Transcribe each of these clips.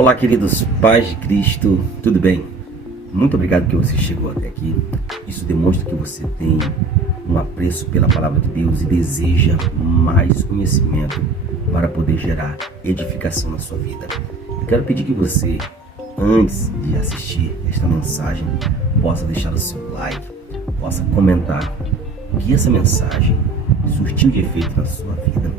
Olá, queridos, paz de Cristo, tudo bem? Muito obrigado que você chegou até aqui. Isso demonstra que você tem um apreço pela palavra de Deus e deseja mais conhecimento para poder gerar edificação na sua vida. Eu quero pedir que você, antes de assistir esta mensagem, possa deixar o seu like, possa comentar o que essa mensagem surtiu de efeito na sua vida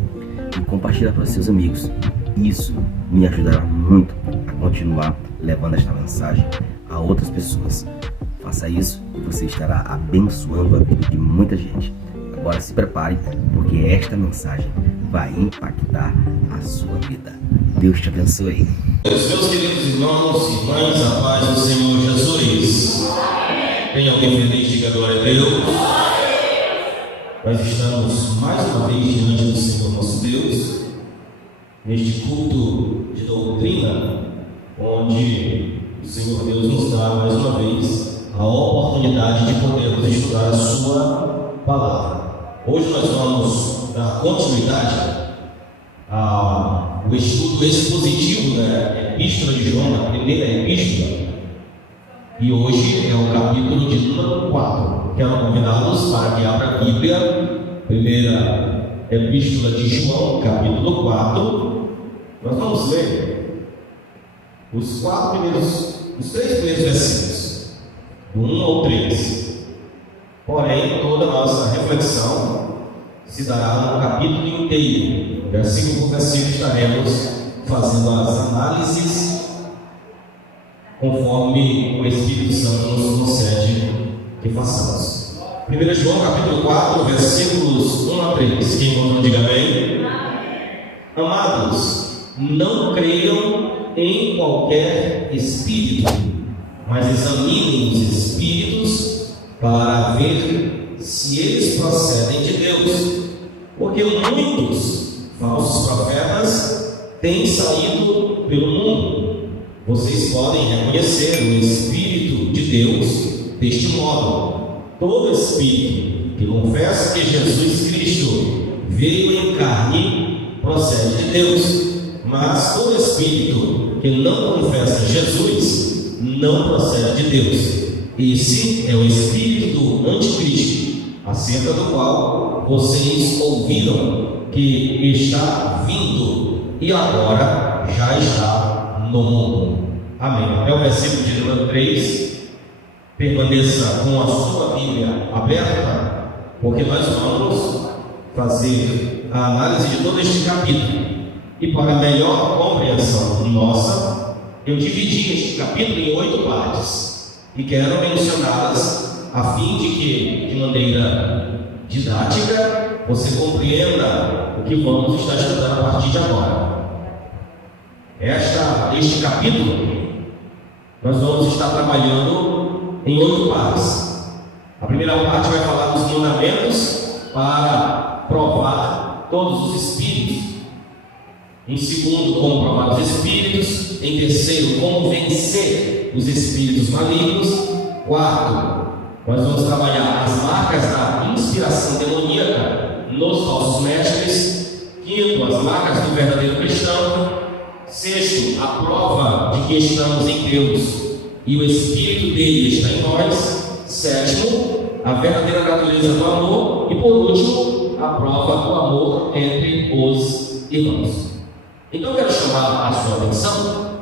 e compartilhar para os seus amigos. Isso me ajudará muito a continuar levando esta mensagem a outras pessoas. Faça isso e você estará abençoando a vida de muita gente. Agora se prepare, porque esta mensagem vai impactar a sua vida. Deus te abençoe. Meus queridos irmãos e irmãs, a paz do Senhor Jesus. Tem alguém feliz? Diga glória a Deus. Nós estamos mais uma vez diante do Senhor nosso Deus, neste culto de doutrina, onde o Senhor Deus nos dá mais uma vez a oportunidade de podermos estudar a sua palavra. Hoje nós vamos dar continuidade ao estudo expositivo da Epístola de João, a primeira epístola, e hoje é o capítulo de número 4. Quero convidá-los para que abra a Bíblia, primeira epístola de João, capítulo 4. Nós vamos ler os três primeiros versículos, do 1 ao 3. Porém, toda a nossa reflexão se dará no capítulo inteiro. Versículo por versículo estaremos fazendo as análises conforme o Espírito Santo nos concede que façamos. 1 João capítulo 4, versículos 1 a 3. Quem encontrou, diga amém. Amados, não creiam em qualquer espírito, mas examinem os espíritos para ver se eles procedem de Deus, porque muitos falsos profetas têm saído pelo mundo. Vocês podem reconhecer o Espírito de Deus deste modo: todo espírito que confessa que Jesus Cristo veio em carne procede de Deus, mas todo espírito que não confessa Jesus não procede de Deus. Esse é o espírito do anticristo, acerca do qual vocês ouviram que está vindo e agora já está no mundo. Amém. Até o versículo de número 3. Permaneça com a sua Bíblia aberta, porque nós vamos fazer a análise de todo este capítulo. E para melhor compreensão nossa, eu dividi este capítulo em 8 partes e quero mencioná-las a fim de que, de maneira didática, você compreenda o que vamos estar estudando a partir de agora. Este capítulo nós vamos estar trabalhando em 8 partes. A primeira parte vai falar dos mandamentos para provar todos os espíritos. Em segundo, como provar os espíritos. Em terceiro, como vencer os espíritos malignos. Quarto, nós vamos trabalhar as marcas da inspiração demoníaca nos falsos mestres. Quinto, as marcas do verdadeiro cristão. Sexto, a prova de que estamos em Deus e o Espírito dele está em nós. Sétimo, a verdadeira natureza do amor. E por último, a prova do amor entre os irmãos. Então eu quero chamar a sua atenção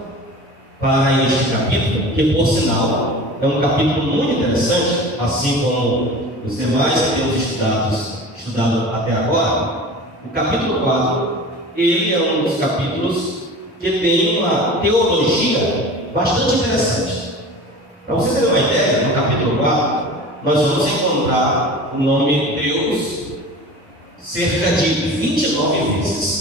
para este capítulo, que por sinal é um capítulo muito interessante, assim como os demais que temos estudado até agora. O capítulo 4, ele é um dos capítulos que tem uma teologia bastante interessante. Para você ter uma ideia, no capítulo 4, nós vamos encontrar o nome Deus cerca de 29 vezes.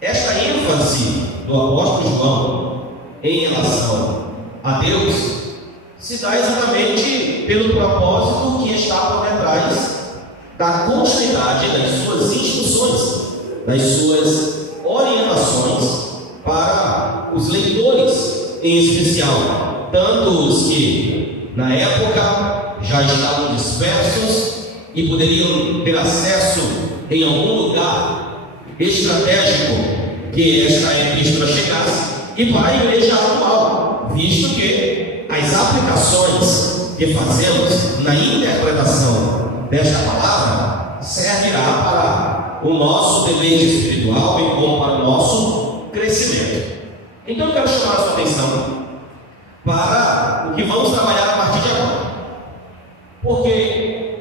Esta ênfase do apóstolo João em relação a Deus se dá exatamente pelo propósito que está por detrás da continuidade das suas instruções, das suas orientações para os leitores em especial, tanto os que na época já estavam dispersos e poderiam ter acesso em algum lugar estratégico que esta epístola chegasse, e para a igreja atual, visto que as aplicações que fazemos na interpretação desta palavra servirá para o nosso deleite espiritual e como para o nosso crescimento. Então eu quero chamar a sua atenção para o que vamos trabalhar a partir de agora, porque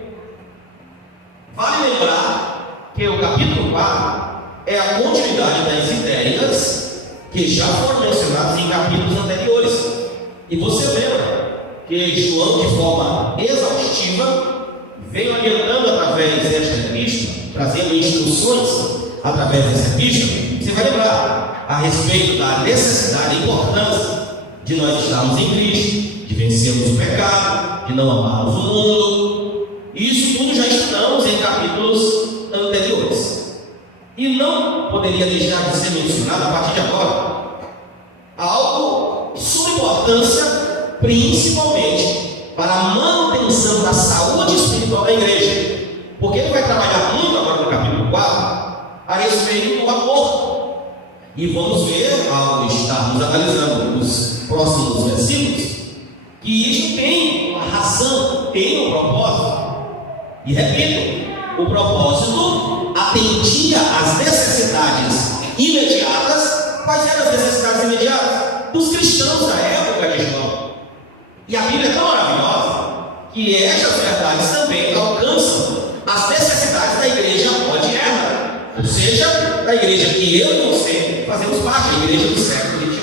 vale lembrar que o capítulo 4 é a continuidade das ideias que já foram mencionadas em capítulos anteriores. E você lembra que João, de forma exaustiva, veio orientando através desta epístola, trazendo instruções através dessa epístola. Você vai lembrar a respeito da necessidade e importância de nós estarmos em Cristo, de vencermos o pecado, de não amarmos o mundo. Isso tudo já estudamos em capítulos anteriores. E não poderia deixar de ser mencionado a partir de agora algo de suma importância, principalmente para a manutenção da saúde espiritual da igreja, porque ele vai trabalhar muito agora no capítulo 4 a respeito do amor. E vamos ver, ao estarmos analisando os próximos versículos, que isso tem uma razão, tem um propósito. E repito, o propósito atendia às necessidades imediatas. Quais eram as necessidades imediatas? Dos cristãos da época de João. E a Bíblia é tão maravilhosa que estas verdades também alcançam as necessidades da igreja moderna, ou seja, da igreja que eu e você fazemos parte, da igreja do século XXI.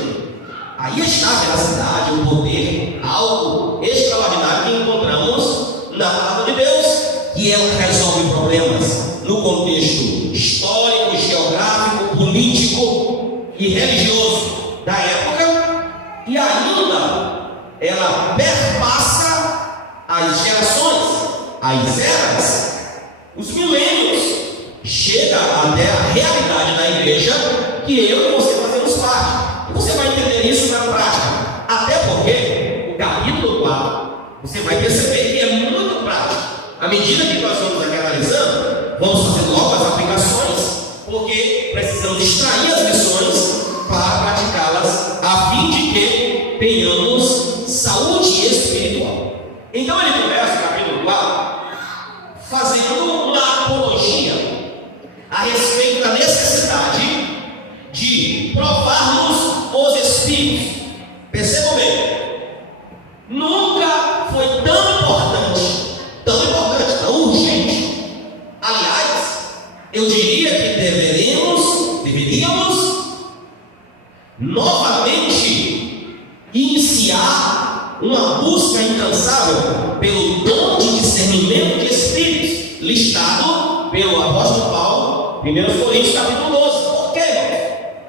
Aí está a veracidade, o poder, algo extraordinário que encontramos na palavra de Deus, que ela resolve problemas no contexto histórico, geográfico, político e religioso da época, e ainda ela perpassa as gerações, as eras, os milênios, chega até a realidade da igreja que eu e você fazemos parte. E você vai entender isso na prática, até porque o capítulo 4 você vai perceber que é muito prático. À medida que nós vamos aqui analisando, vamos fazer logo as aplicações, porque precisamos extrair as lições para praticá-las, a fim de que tenhamos saúde espiritual. Então ele começa o capítulo 4 fazendo uma apologia a respeito da necessidade de provarmos os Espíritos. Percebam bem, nunca foi tão importante, tão urgente. Aliás, eu diria que deveríamos novamente iniciar uma busca incansável pelo dom de discernimento de espíritos, listado pelo apóstolo Paulo, 1 Coríntios capítulo 12. Por quê?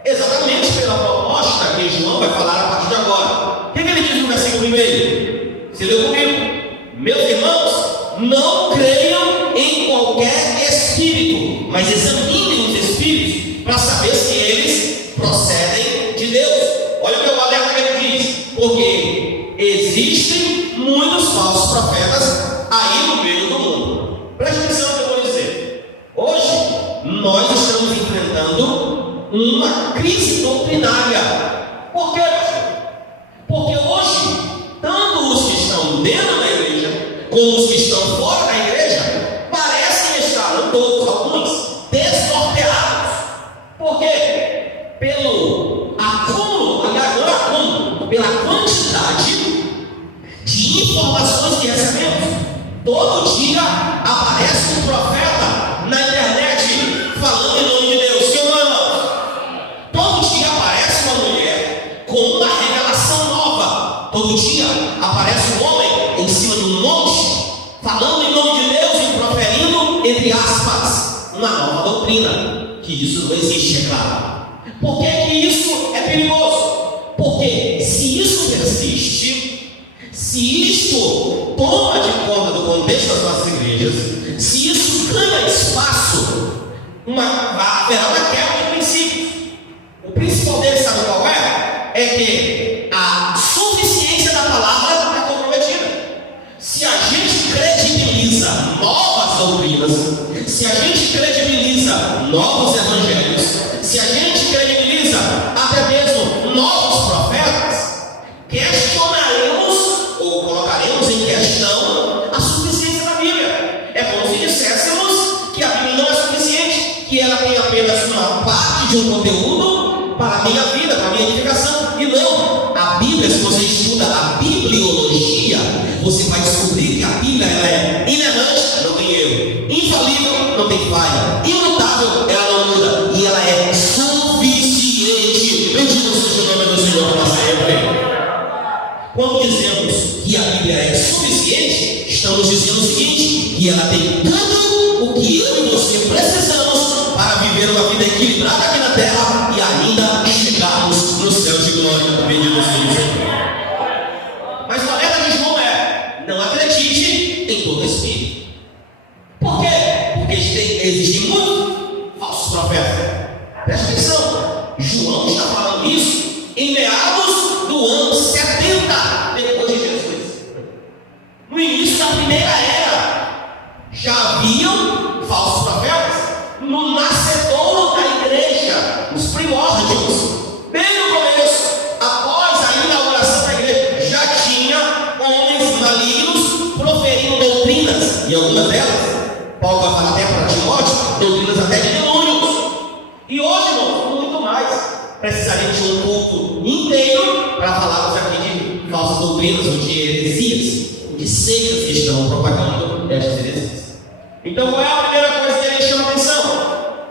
Exatamente pela proposta que João vai falar a partir de agora. O que ele diz no versículo 1? Você leu comigo? Meus irmãos, não creiam em qualquer espírito, mas examinem os espíritos para saber se eles procedem de Deus. Olha o meu alerta que ele diz: porque existem muitos falsos profetas aí no meio do mundo. Preste atenção no que eu vou dizer. Hoje nós estamos enfrentando uma crise doutrinária. Por quê? Porque hoje, tanto os que estão dentro da igreja como os que estão fora da igreja parecem estar, todos, alguns, desnorteados. Por quê? Pelo acúmulo, aliás, não acúmulo, pela quantidade de informações que recebemos. Todo dia aparece um profeta na internet falando em nome de Deus. Sim ou não, irmãos? Todo dia aparece uma mulher com uma revelação nova. Todo dia aparece um homem em cima de um monte falando em nome de Deus e proferindo, entre aspas, uma nova doutrina. Que isso não existe, é claro. Por que isso é perigoso? Porque se isso persiste, se isto toma de conta do contexto das nossas igrejas, se isso ganha espaço, haverá uma quebra de princípios. O principal deles, sabe qual é? É que a suficiência da palavra é comprometida. Se a gente credibiliza novas doutrinas, se a gente credibiliza novos evangelhos, se a gente credibiliza até mesmo novos de um conteúdo para a minha vida, para a minha edificação. E não, a Bíblia, se você estuda a bibliologia, você vai descobrir que a Bíblia ela é inerrante, não tem erro, infalível, não tem falha, imutável, ela não muda, e ela é suficiente. Bendito seja o nome do Senhor para sempre. Quando dizemos que a Bíblia é suficiente, estamos dizendo o seguinte: que ela tem tudo o que eu e você precisamos para viver uma vida equilibrada aqui na terra e ainda chegarmos no céu de glória. Bendito seja o Senhor. Mas o alerta de João é: não acredite em todo espírito. Por quê? Porque existem muitos falsos profetas. Presta atenção, João está falando isso em meados do ano 70 depois de Jesus. No início da primeira era, já haviam falsos profetas no nascedouro da igreja, nos primórdios, bem no começo, após a inauguração da igreja, já tinha homens malignos proferindo doutrinas, e algumas delas, Paulo vai falar até para Timóteo, doutrinas até de demônios. E hoje, irmãos, muito mais. Precisaria de um culto inteiro para falarmos aqui de falsas doutrinas ou de heresias, de seitas que estão propagando estas heresias. Então, qual é a primeira coisa que a gente chama atenção?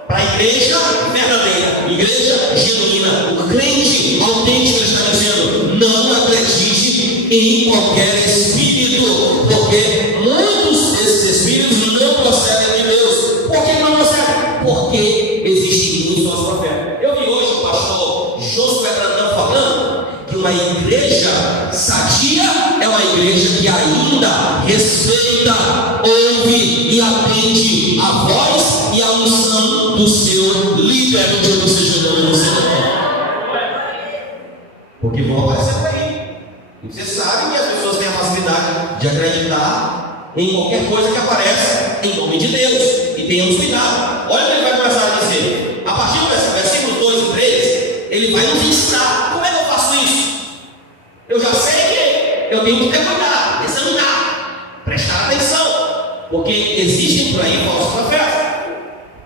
Para a igreja verdadeira, igreja genuína, o crente autêntico, ele está dizendo: não acredite em qualquer espírito, porque muitos desses espíritos não procedem de Deus. Por que não procedem? Porque existem muitos falsos profetas. Eu vi hoje o pastor Josué Brandão falando que uma igreja sadia é uma igreja que ainda respeita, ouve e atende a voz e a unção do seu líder, Deus seja o nome do Senhor. Porque vão aparecer por aí. E você sabe que as pessoas têm a facilidade de acreditar em qualquer coisa que aparece em nome de Deus. E tenhamos cuidado. Olha o que ele vai começar a dizer. A partir do versículo 2 e 3, ele vai nos ensinar. Como é que eu faço isso? Eu já sei que eu tenho que ter cuidado, examinar, prestar atenção, porque existem por aí falsos profetas.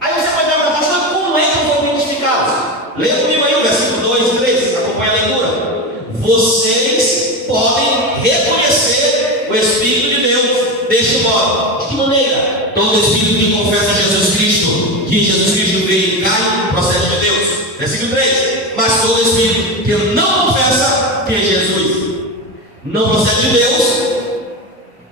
Aí você vai perguntar: pastor, como é que eu vou identificá-los? Leia comigo aí o versículo 2 e 3, acompanha a leitura. Vocês podem reconhecer o Espírito de Deus deste modo. De que maneira? Todo espírito que confessa Jesus Cristo, que Jesus Cristo veio e cai, procede de Deus. Versículo 3. Mas todo espírito que não confessa que Jesus não procede de Deus,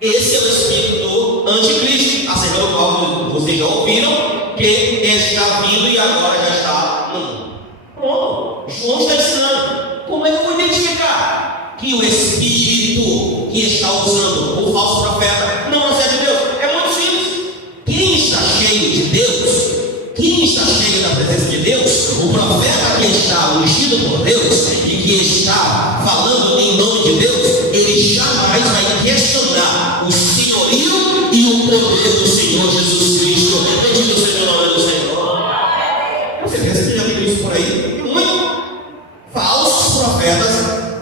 esse é o espírito do anticristo, acerca do qual vocês já ouviram que está vindo e agora já está no mundo. Pronto, João está ensinando. Como é que eu vou identificar que o espírito que está usando o falso profeta não procede de Deus? É muito simples. Quem está cheio de Deus, quem está cheio da presença de Deus, o profeta que está ungido por Deus e que está falando em nome de Deus, ele jamais vai questionar o senhorio e o poder do Senhor Jesus Cristo. Bendito seja o nome do Senhor. Você já viu isso por aí? E muito. Falsos profetas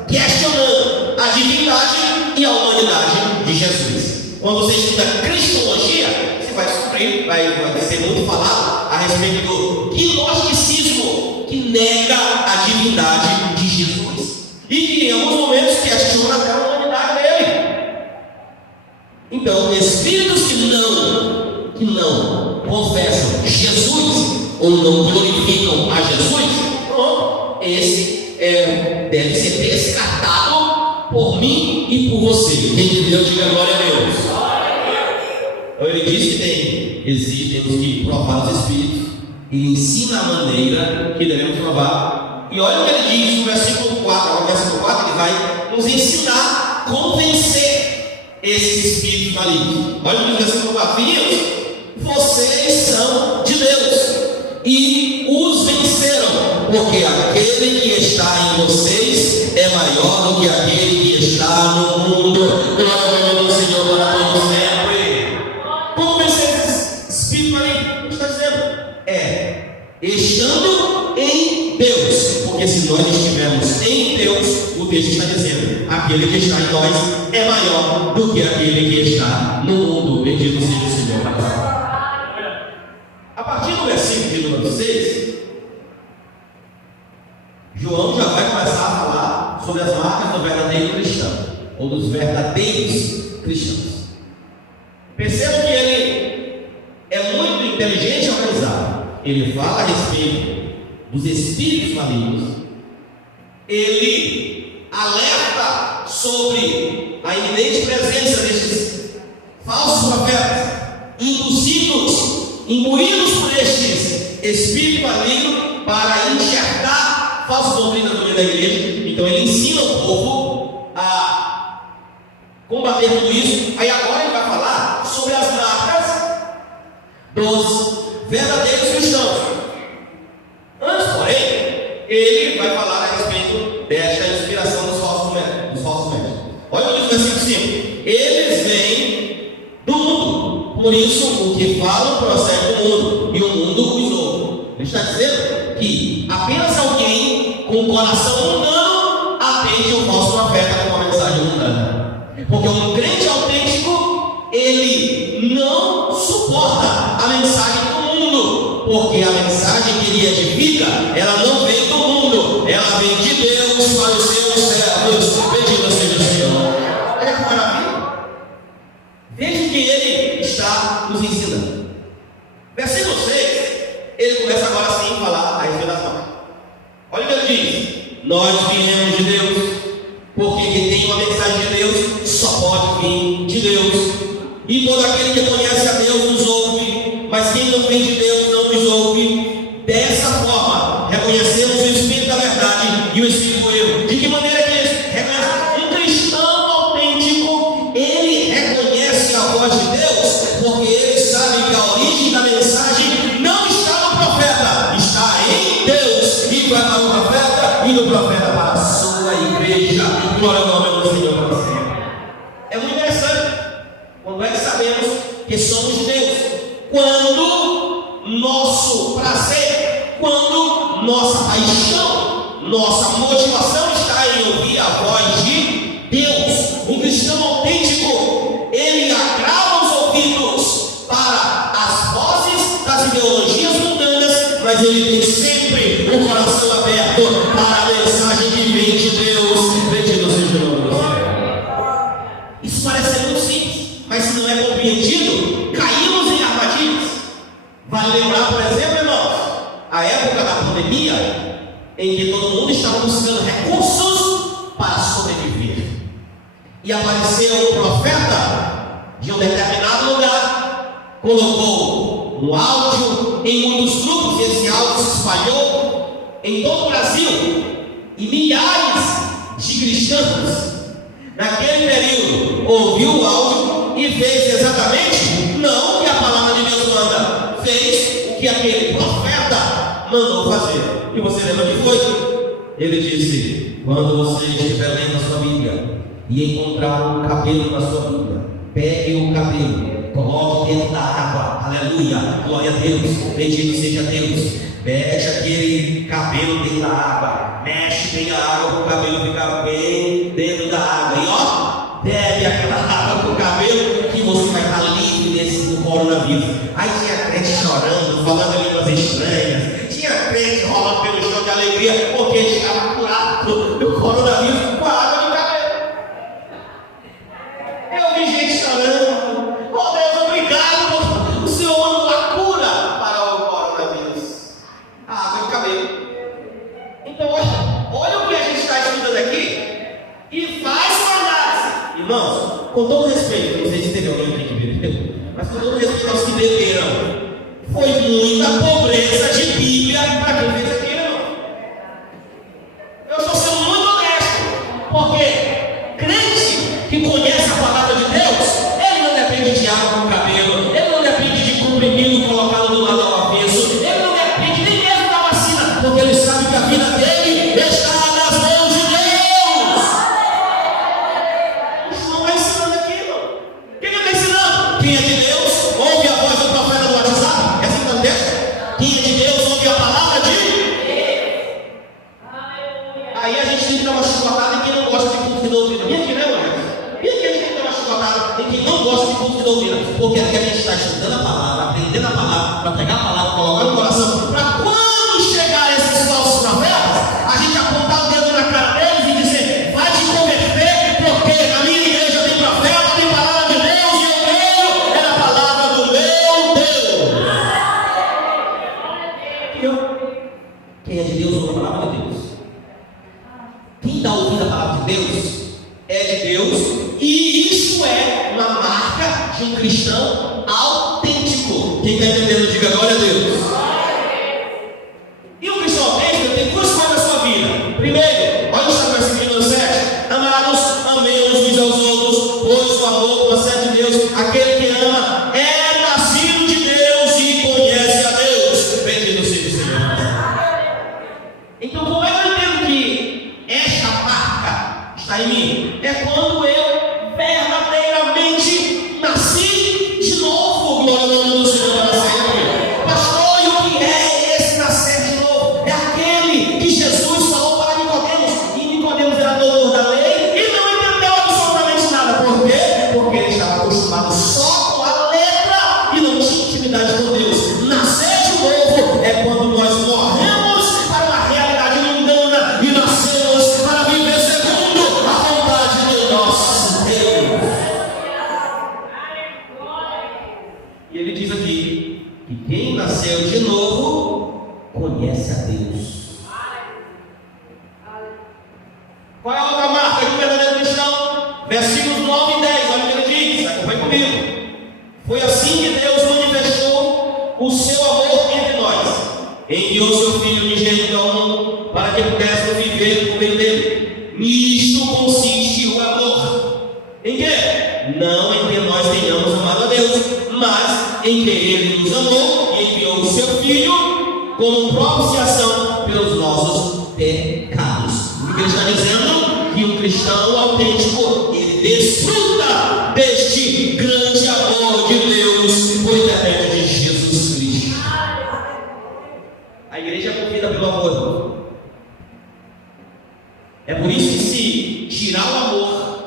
questionando a divindade e a humanidade de Jesus. Quando você estuda cristologia, você vai descobrir, vai ser muito falado a respeito do gnosticismo, que nega a divindade de Jesus e que em alguns momentos questiona até a humanidade dele. Então, espíritos que não confessam Jesus ou não glorificam a Jesus, pronto, esse deve ser descartado por mim e por você. Quem entendeu, diga glória a Deus. Então ele diz que existem os que provam os espíritos e ensina a maneira que devemos provar. E olha o que ele diz no versículo 4. No versículo 4 ele vai nos ensinar a convencer esses espíritos malignos. Olha o que diz no versículo 4. Filhos, vocês são de Deus e os venceram, porque aquele que está em vocês é maior do que aquele que está no mundo. Glória ao Senhor para todos sempre. Como vencer esses espíritos malignos? Está dizendo, estando em Deus, porque se nós estivermos em Deus, o texto está dizendo: aquele que está em nós é maior do que aquele que está no mundo. Bendito seja o Senhor. A partir do versículo de número 6, João já vai começar a falar sobre as marcas do verdadeiro cristão, ou dos verdadeiros cristãos. Perceba que ele é muito inteligente e organizado. Ele fala a respeito dos espíritos malignos. Ele alerta sobre a iminente presença destes falsos profetas, imbuídos por estes espíritos malignos para enxertar falsas doutrinas no meio da igreja. Então ele ensina o povo a combater tudo isso. Aí agora ele vai falar sobre as marcas dos verdadeiros cristãos. Antes, porém, ele vai falar a respeito desta inspiração dos falsos médicos. Olha o que diz o versículo 5. Eles vêm do mundo, por isso o que falam procede do mundo, e o mundo os ouve. Ele está dizendo que apenas alguém com o coração mundano atende o falso profeta com uma mensagem mundana. Porque um crente autêntico, ele não suporta a mensagem do mundo, porque a mensagem que ele edifica, ela não vem do mundo, ela vem de Deus para os seus servos. Bendito seja o Senhor. Olha que maravilha. Veja que ele está nos ensinando. Versículo 6, ele começa agora sim a falar a respeito das marcas. Olha o que ele diz: nós viemos de Deus, porque quem tem uma mensagem de Deus só pode vir de Deus. E todo aquele que conhece a Deus nos ouve, mas quem não vem de Deus não nos ouve. Dessa forma, reconhecemos o Espírito da verdade e o Espírito do erro. De que maneira que eles reconhecem? Um cristão autêntico, ele reconhece a voz de Deus, porque ele sabe que a origem da mensagem não está no profeta, está em Deus. E vai para o profeta, e do profeta para a sua igreja. Glória ao nome do Senhor para sempre. É muito interessante. Quando é que sabemos que somos de Deus? Quando nosso prazer, quando nossa paixão, nossa motivação está em ouvir a voz de Deus. Um cristão autêntico, ele agrava os ouvidos para as vozes das ideologias mundanas, mas ele tem sempre o coração aberto para a mensagem que vem de Deus. Bendito seja o nome do Senhor. Isso parece ser muito simples, mas se não é compreendido, caímos em armadilhas. Vale lembrar, por exemplo, irmãos, a época da pandemia, em que todo mundo estava buscando recursos para sobreviver. E apareceu um profeta de um determinado lugar, colocou um áudio em muitos grupos, e esse áudio se espalhou em todo o Brasil, e milhares de cristãos naquele período ouviu o áudio e fez exatamente não o que a palavra de Deus manda, fez o que aquele profeta mandou fazer. E você lembra que foi? Ele disse: quando você estiver lendo a sua Bíblia e encontrar um cabelo na sua Bíblia, pegue o cabelo, coloque dentro da água. Aleluia, glória a Deus, bendito seja Deus. Mexe aquele cabelo dentro da água, mexe bem a água para o cabelo ficar bem dentro da água. E ó, bebe aquela água com o cabelo que você vai estar livre desse coronavírus. Aí tinha crente chorando, falando línguas estranhas, tinha crente rolando pelo chão de alegria, porque estava curado do coronavírus com a água de cabelo. Eu vi gente chorando: oh Deus, obrigado, o Senhor mandou a cura para o coronavírus. A água de cabelo. Então olha o que a gente está estudando aqui e faz uma análise. Irmãos, com todo respeito, não sei se teve alguém aqui que bebeu, mas com todo respeito aos que beberam, foi muita pobreza de Bíblia para quem fez aquilo, irmão. Eu estou sendo muito honesto, porque crente que conhece a palavra de Deus, ele não depende de água no cabelo, ele não depende de comprimido colocado do lado ao avesso, ele não depende nem mesmo da vacina, porque ele sabe que a vida dele está nas mãos de Deus. Isso não está ensinando aqui, irmão. Quem está ensinando? Quem é de Deus ouve a voz do profeta do WhatsApp. É assim que está no texto? Quem é de Deus ouve a palavra de Deus. Aí a gente tem que dar uma chicotada em quem não gosta de culto de doutrina. E aqui, né, mano? E aqui a gente tem que dar uma chicotada em quem não gosta de culto de doutrina. Porque aqui a gente está estudando a palavra, aprendendo a palavra, para pegar a palavra, colocar no coração, para quando chegar esses falsos profetas, a gente aponta palavra de Deus é de Deus, e isso é uma marca de um cristão autêntico. Quem está entendendo, diga glória a Deus. E o cristão autêntico tem duas coisas na sua vida. Primeiro, olha o versículo 7: amados, amemos uns aos outros, pois o amor procede de Deus. Aquele que ama é nascido de Deus e conhece a Deus. Bendito seja o Senhor. Então, como eu entendo que esta marca está em mim? É quando eu verdadeiramente nasci de novo. Glória ao nome do Senhor para sempre. Pastor, e o que é esse nascer de novo? É aquele que Jesus falou para Nicodemos. E Nicodemos era doutor da lei e não entendeu absolutamente nada. Por quê? Porque ele estava acostumado só com a letra e não tinha intimidade com Deus. Nascer de novo é quando nós morremos para uma realidade mundana e nascemos para viver segundo a vontade de nosso Deus. E ele diz aqui que quem nasceu de novo conhece a Deus. Qual é a outra marca do verdadeiro cristão? Versículos 9 e 10, olha o que ele diz, acompanhe comigo. Foi assim que Deus manifestou o seu amor entre nós. Enviou seu Filho unigênito ao mundo para que pudéssemos viver por meio dele. Nisto consiste o amor. Em quê? Não em que nós tenhamos amado a Deus, mas em que Ele nos amou e enviou o seu Filho como propiciação pelos nossos pecados. O que ele está dizendo? Que um cristão autêntico, ele desfruta deste grande amor de Deus por intermédio de Jesus Cristo. A igreja é movida pelo amor. É por isso que se tirar o amor,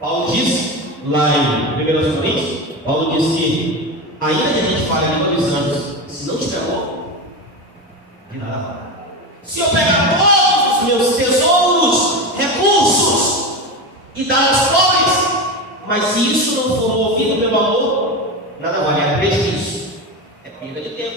Paulo diz lá em 1 Coríntios, Paulo diz que ainda que a gente fale a língua dos anjos, se não tiver amor, de nada. Se eu pegar todos os meus tesouros, recursos e dar aos pobres, mas se isso não for movido pelo amor, nada vale. A igreja disso é perda de tempo.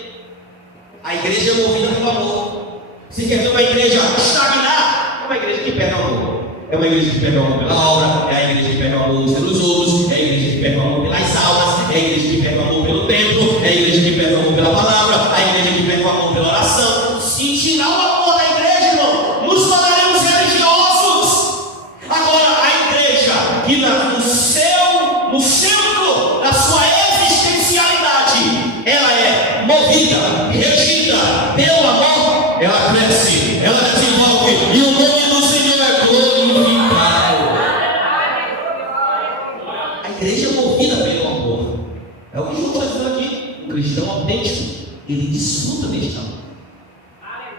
A igreja é movida pelo amor. Se quer ver uma igreja estagnar, é uma igreja que perde o amor. É uma igreja que perde o amor pela obra, é a igreja que perde o amor pelos outros, é a igreja que perde o amor pelas almas, é a igreja que perde o amor pelo templo, é a igreja que perde o amor pela palavra, a igreja que perde o amor pela oração. Se tirar o amor da igreja, irmão, nos tornaremos religiosos. Agora, a igreja que no centro da sua existencialidade, ela é movida, regida pelo amor, ela cresce, ela desenvolve, e o nome do Senhor é glorificado. A igreja é movida pelo amor. É o que Jesus está dizendo aqui. O cristão autêntico, ele desfruta deste amor.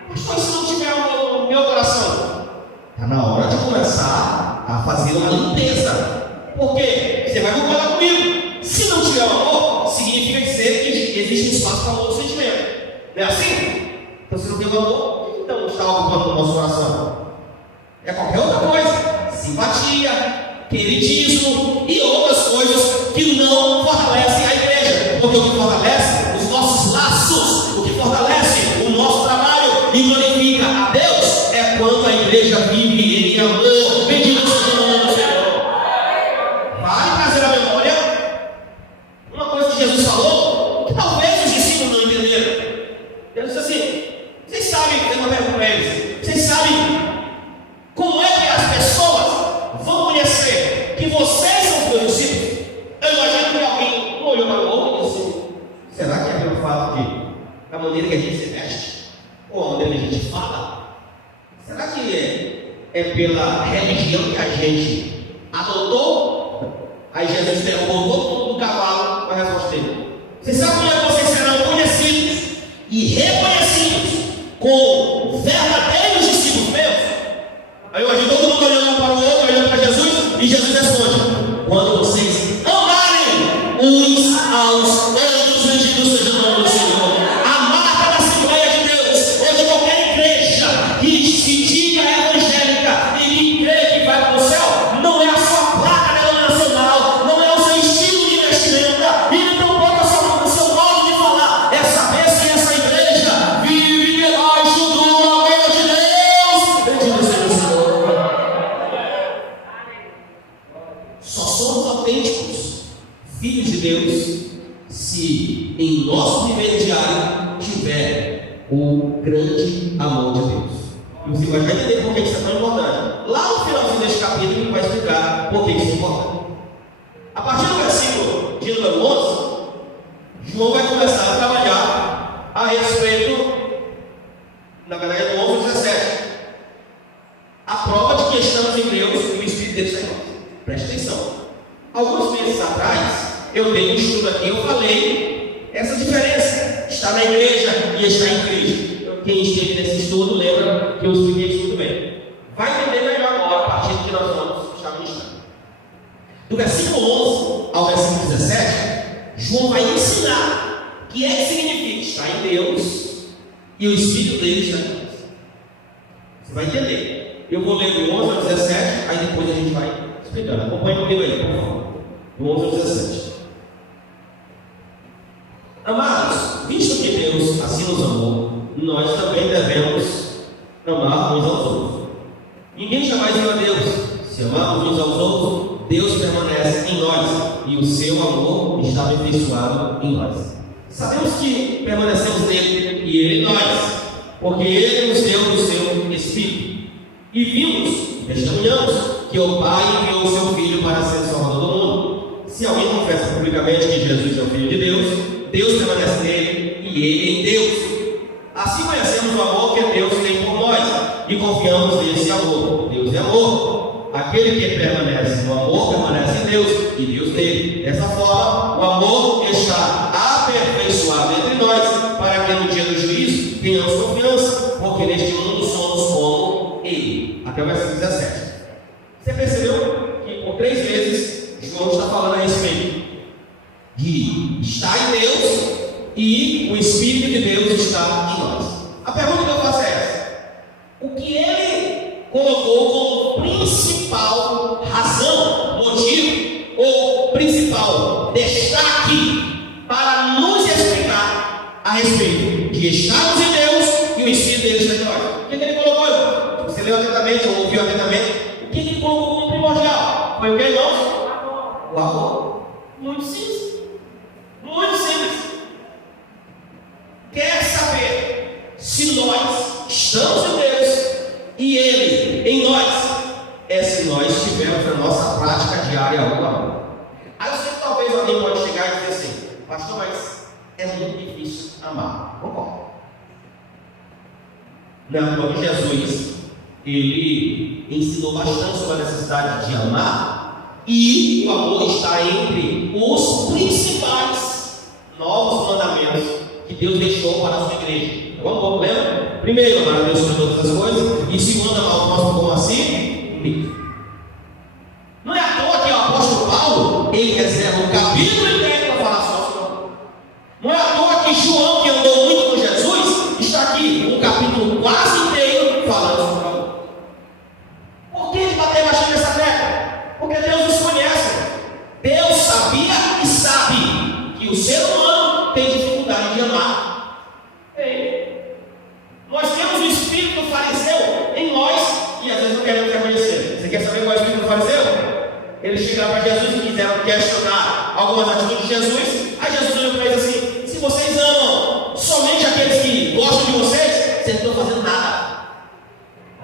Mas se não tiver amor no meu coração, está na hora de começar a fazer uma limpeza. Por quê? Você vai concordar comigo. Se não tiver amor, significa dizer que existe espaço para um outro sentimento. Não é assim? Então, se não tem amor, então está ocupando o nosso coração. É qualquer outra coisa. Simpatia, queridismo e outras coisas que não fortalecem a igreja. Porque o que fortalece os nossos laços, o que fortalece o nosso trabalho e glorifica a Deus é quando a igreja vive em amor. Bendito seja o nome do Senhor. Vale trazer à memória uma coisa que Jesus falou, que talvez os discípulos não entenderam. Ele disse assim: vocês sabem, eu não pergunto para eles, vocês sabem como é que as pessoas vão conhecer que vocês são os meus discípulos? Eu imagino que alguém olhou para o outro e disse: será que é pelo fato de a maneira que a gente se veste? Ou a maneira que a gente fala? Será que é pela religião que a gente adotou? Aí Jesus derrubou todo mundo do cavalo com a resposta dele. Vocês sabem como é que vocês serão conhecidos e reconhecidos como verdadeiros discípulos meus? Aí eu imagino todo mundo olhando um para o outro, olhando para Jesus, e Jesus responde: quando vocês amarem uns aos outros, bendito seja o nome do Senhor. A marca da Assembleia de Deus, ou de qualquer igreja que se diga evangélica e que crê que vai para o céu, não é a sua placa denominacional, não é o seu estilo de vestimenta, e não pode o seu modo filhos de Deus se em nosso viver diário tiver o grande amor de Deus. E você vai entender por que isso é tão importante. Lá no finalzinho deste capítulo ele vai explicar por que isso é importante. A partir do versículo de número 11, João vai começar a trabalhar a respeito, na verdade, do 11 e 17. A prova de que estamos em Deus e o Espírito dele está em nós. Preste atenção. Alguns meses atrás, eu dei um estudo aqui, eu falei essa diferença. Está na igreja e está em Cristo. Quem esteve nesse estudo lembra que eu expliquei isso muito bem. Vai entender melhor agora a partir do que nós vamos estar ministrando. Do versículo 11 ao versículo 17, João vai ensinar o que é que significa estar em Deus e o Espírito dele está em nós. Você vai entender. Eu vou ler do 11 ao 17, aí depois a gente vai explicando. Acompanhe comigo aí, por favor. Do 11 ao 17. Amados, visto que Deus assim nos amou, nós também devemos amar uns aos outros. Ninguém jamais viu a Deus. Se amarmos uns aos outros, Deus permanece em nós e o seu amor está aperfeiçoado em nós. Sabemos que permanecemos nele e ele em nós, porque ele nos deu o seu Espírito. E vimos, testemunhamos, que o Pai enviou o seu Filho para ser salvador do mundo. Se alguém confessa publicamente que Jesus é o Filho de Deus, Deus permanece nele e ele em Deus. Assim conhecemos o amor que Deus tem por nós e confiamos nesse amor. Deus é amor. Aquele que permanece no amor permanece em Deus e Deus nele. Dessa forma, o amor está aperfeiçoado entre nós, para que no dia do juízo tenhamos confiança, porque neste mundo somos como Ele. Até o versículo 17. Você percebeu que por 3 vezes João está falando a respeito de estar em Deus e o Espírito de Deus está em nós. A pergunta que eu faço é essa: o que ele colocou como principal razão, motivo ou principal destaque para nos explicar a respeito de estarmos em Deus e o Espírito dele está em nós? O que ele colocou? Você leu atentamente ou ouviu atentamente? O que ele colocou como primordial? Foi o que, irmãos? O amor. Muito simples. Muito simples. Quer saber se nós estamos em Deus e Ele em nós? É se nós tivermos na nossa prática diária o amor. Aí eu sei que talvez alguém pode chegar e dizer assim: pastor, mas é muito difícil amar. Concordo. Não, porque Jesus, ele ensinou bastante sobre a necessidade de amar, e o amor está entre os principais novos mandamentos que Deus deixou para a sua igreja. Vamos ao problema? Primeiro, amar a Deus sobre todas as coisas, e segundo, amar o próximo como assim? Não é à toa que o apóstolo Paulo, ele reserva um capítulo inteiro para falar só sobre o amor. Não é à toa que João, que andou muito com Jesus, está aqui um capítulo quase inteiro falando sobre o amor. Por que ele bateu bastante nessa tecla? Porque Deus nos conhece. Deus sabia e sabe que o ser humano tem dificuldade de amar. Nós temos o espírito do fariseu em nós e às vezes não queremos reconhecer. Você quer saber qual é o espírito do fariseu? Eles chegaram para Jesus e quiseram questionar algumas atitudes de Jesus. Aí Jesus olhou para eles assim: se vocês amam somente aqueles que gostam de vocês, vocês não estão fazendo nada.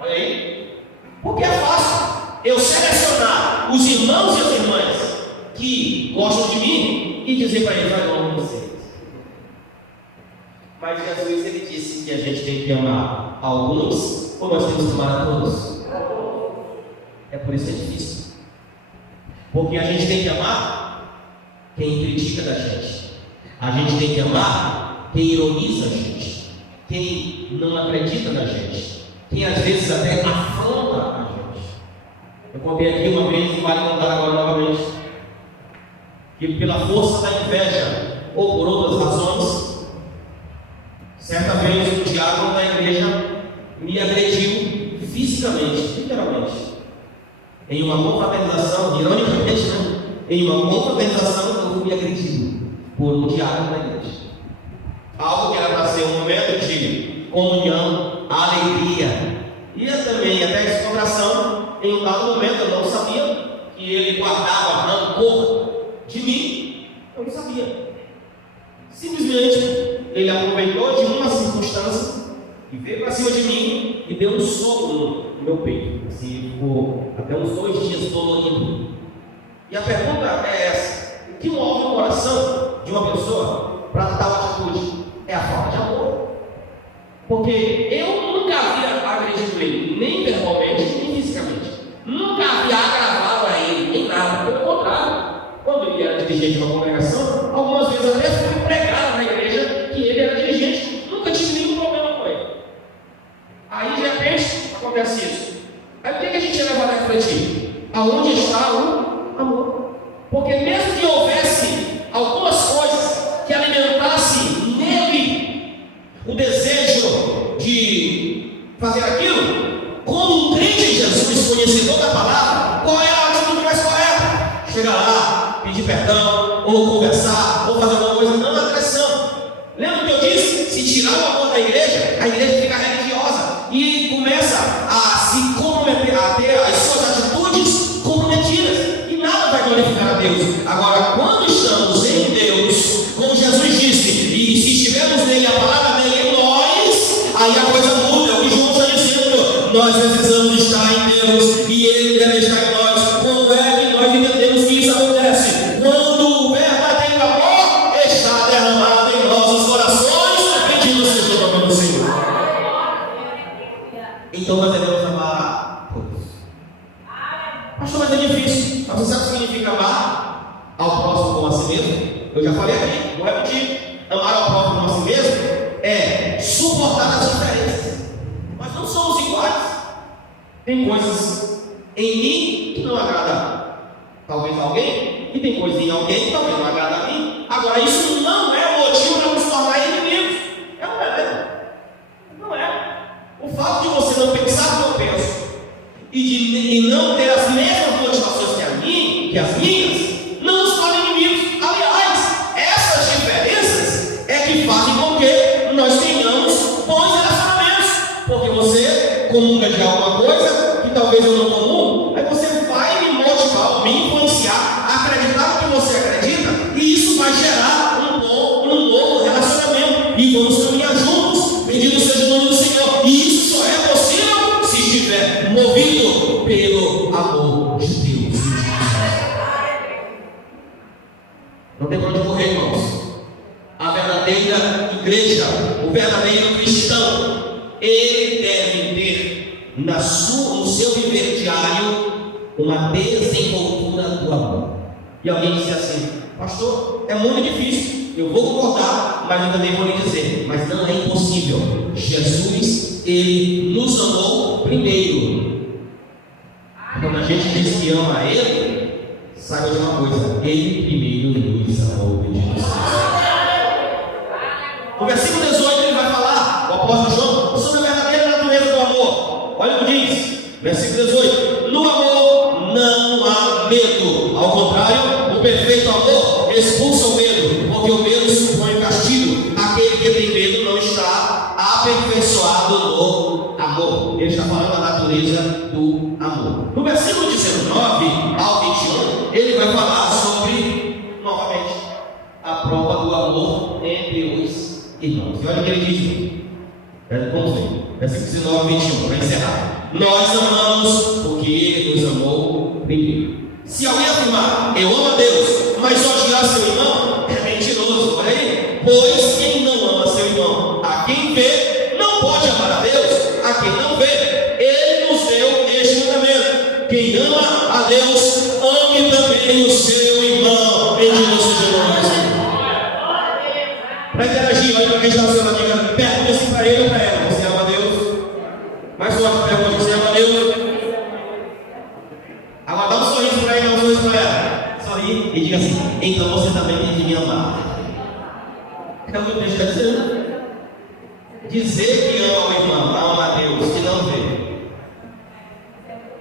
Olha aí. Porque é fácil eu selecionar os irmãos e as irmãs que gostam de mim e dizer para eles: eu amo vocês. Mas Jesus, ele disse que a gente tem que amar alguns, ou nós temos que amar a todos? É por isso que é difícil. Porque a gente tem que amar quem critica da gente. A gente tem que amar quem ironiza a gente, quem não acredita na gente, quem às vezes até afronta a gente. Eu contei aqui uma vez e vale contar agora novamente, que pela força da inveja ou por outras razões, certa vez um diácono da igreja me agrediu fisicamente, literalmente, em uma confraternização, ironicamente, né? Em uma confraternização eu fui agredido por um diácono da igreja. Algo que era para ser um momento de comunhão, alegria e também até descontração. Em um dado momento eu não sabia que ele guardava rancor de mim Eu não sabia. Simplesmente, ele aproveitou de uma circunstância e veio para cima de mim e deu um soco no meu peito. Assim, ficou até uns 2 dias dolorido. E a pergunta é essa: o que move o coração de uma pessoa para tal atitude? É a falta de amor. Porque eu nunca havia agredido ele, nem verbalmente, nem fisicamente. Nunca havia agravado a ele, nem nada. Pelo contrário, quando ele era dirigente de uma congregação, algumas vezes até foi pregado na igreja que ele era dirigente. Nunca tive nenhum problema com ele. Aí, de repente, acontece isso. Aí o que a gente é levado a refletir? Aonde está o amor? Porque mesmo que houvesse algumas coisas que alimentassem nele o desejo de fazer aquilo, como um crente em Jesus, conhecedor da palavra, qual é a atitude mais correta? Chegar lá, pedir perdão, ou conversar, ou fazer alguma coisa, não agressão. Lembra que eu disse? Se tirar o amor da igreja, a igreja fica religiosa e começa a se comprometer, a ter as suas atitudes comprometidas, e nada vai glorificar a Deus. Agora, quando estamos em Deus, como Jesus disse, e se estivermos nele, a palavra dele em nós, aí a coisa muda. O que João está dizendo: nós precisamos estar em Deus e ele deve estar em nós. Quando é que nós entendemos que isso acontece? Quando o verdadeiro amor está derramado em nossos corações, pedindo seja o nome do Senhor. Então nós devemos amar todos. Pastor, mas é difícil. Mas você sabe o que significa amar ao próximo como a si mesmo? Eu já falei aqui, vou repetir. Amar ao próximo como a si mesmo é suportar as diferenças. Nós não somos iguais. Tem coisas em mim que não agradam talvez a alguém, e tem coisas em alguém que talvez não agrada a mim. Agora, isso não é motivo para nos tornar inimigos. É um problema. Não é. O fato de você não pensar como eu penso e não ter as mesmas motivações que as minhas, não nos torna inimigos. Aliás, essas diferenças é que fazem com que nós tenhamos bons relacionamentos. Porque você comunga de alguma coisa que talvez eu não comungue, aí você vai me motivar, me influenciar a acreditar no que você acredita, e isso vai gerar um novo relacionamento, e vamos caminhar juntos. Bendito seja o nome do Senhor. E isso só é possível se estiver movido pelo amor de Deus. Não tem para onde correr, irmãos. A verdadeira igreja, o verdadeiro cristão, ele deve ter no seu viver diário uma desenvoltura do amor. E alguém disse assim: pastor, é muito difícil. Eu vou concordar, mas eu também vou lhe dizer, mas não é impossível. Jesus, ele nos amou primeiro. Quando a gente diz que ama ele, saiba de uma coisa: ele primeiro nos amou. No versículo 18 ele vai falar, o apóstolo João, sobre a verdadeira natureza do amor. Olha o que diz, versículo 18: no amor não há medo, ao contrário, o perfeito amor expulsa o medo, porque o medo supõe castigo. Aquele que tem medo não está aperfeiçoado no amor. Ele está falando da natureza do amor. No versículo 19 ao 21, ele vai falar sobre, novamente, a prova do amor entre os irmãos. E olha o que ele diz. Vamos ver. Versículo 19 ao 21, para encerrar. Nós amamos porque ele nos amou primeiro. Se alguém afirmar, eu amo a Deus, mas odiar seu irmão, é mentiroso. Olha aí. Pois quem não ama seu irmão, a quem vê, não pode amar a Deus. A quem não vê, ele nos deu este mandamento: quem ama a Deus, ame também o seu irmão. Bendito seja o nome do Senhor. Para interagir, olha para quem está ao seu lado, pergunta assim para ele ou para ela: você ama a Deus? Mais forte, pergunta: você ama a Deus? Agora dá um sorriso para ele, dá um sorriso para ela. Sorri e diga assim: então você também tem que me amar. É o que o texto está dizendo. Dizer que ama o irmão, ama a Deus, que não vê.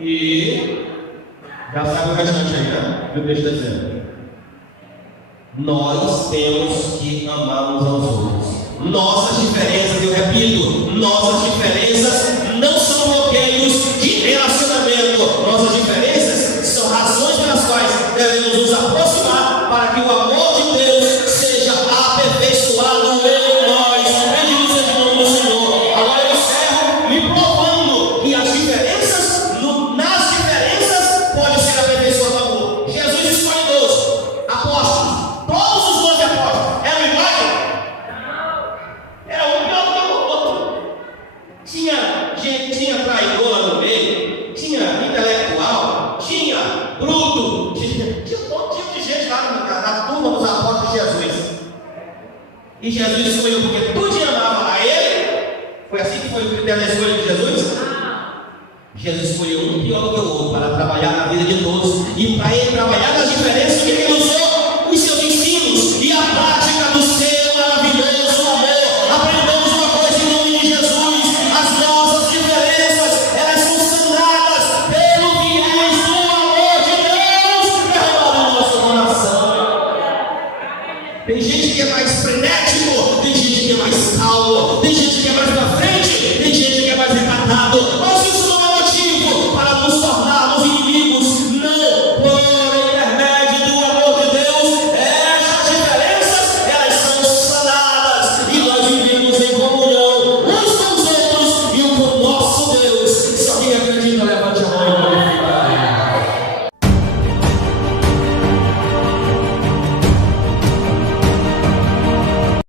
E já sabe o restante aí, né? O que o texto está dizendo. Nós temos que amar uns aos outros. Nossas diferenças, eu repito, nossas diferenças não são bloqueios de relacionamento. Nossas diferenças são razões pelas quais devemos nos aproximar para que o amor de Deus E Jesus escolheu porque tu te amava a Ele? Foi assim que foi o critério da escolha de Jesus? Jesus escolheu um pior do que o outro para trabalhar na vida de todos. E para Ele trabalhar nas diferenças, o que Ele usou? Os seus ensinos e a prática do seu maravilhoso amor. Aprendamos uma coisa em nome de Jesus: as nossas diferenças, elas são sanadas pelo viés do amor de Deus derramado no nosso coração. Tem gente que é mais frenética